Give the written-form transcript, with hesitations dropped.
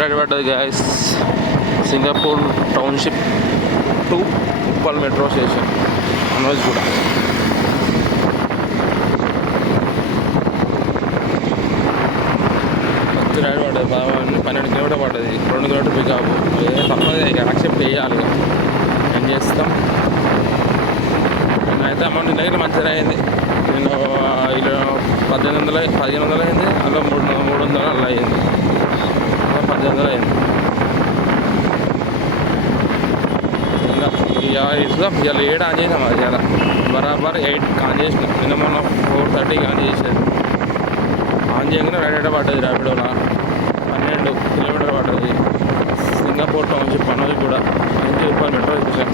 Ready పడ్డది guys. Singapore township to Uppal metro station Manoj కూడా. Ready పడ్డది 12 కిలోమీటర్ పడ్డది. 2 కిలోమీటర్ పికప్. తప్పదు, యాక్సెప్ట్ చేయాలి. ఏం చేస్తాం. అయితే అమౌంట్ దగ్గర మంచిగా అయింది. నేను ఇలా 1500 అయింది. అందులో 300 అలా అయింది. 1800 అయింది. ఇంకా ఇట్లా ఇవాళ 7 ఆన్ చేసాం. అది ఇలా బరాబర్ 8 ఆన్ చేసిన. నిన్న మొన్న 4:30 ఆన్ చేసేది. ఆన్ చేయగానే రైడ్ పడ్డది. ర్యాపిడోలా 12 కిలోమీటర్ పడ్డది. సింగపూర్ టౌన్షిప్ మనోజ్ కూడా మంచి మెట్రో చూసాం.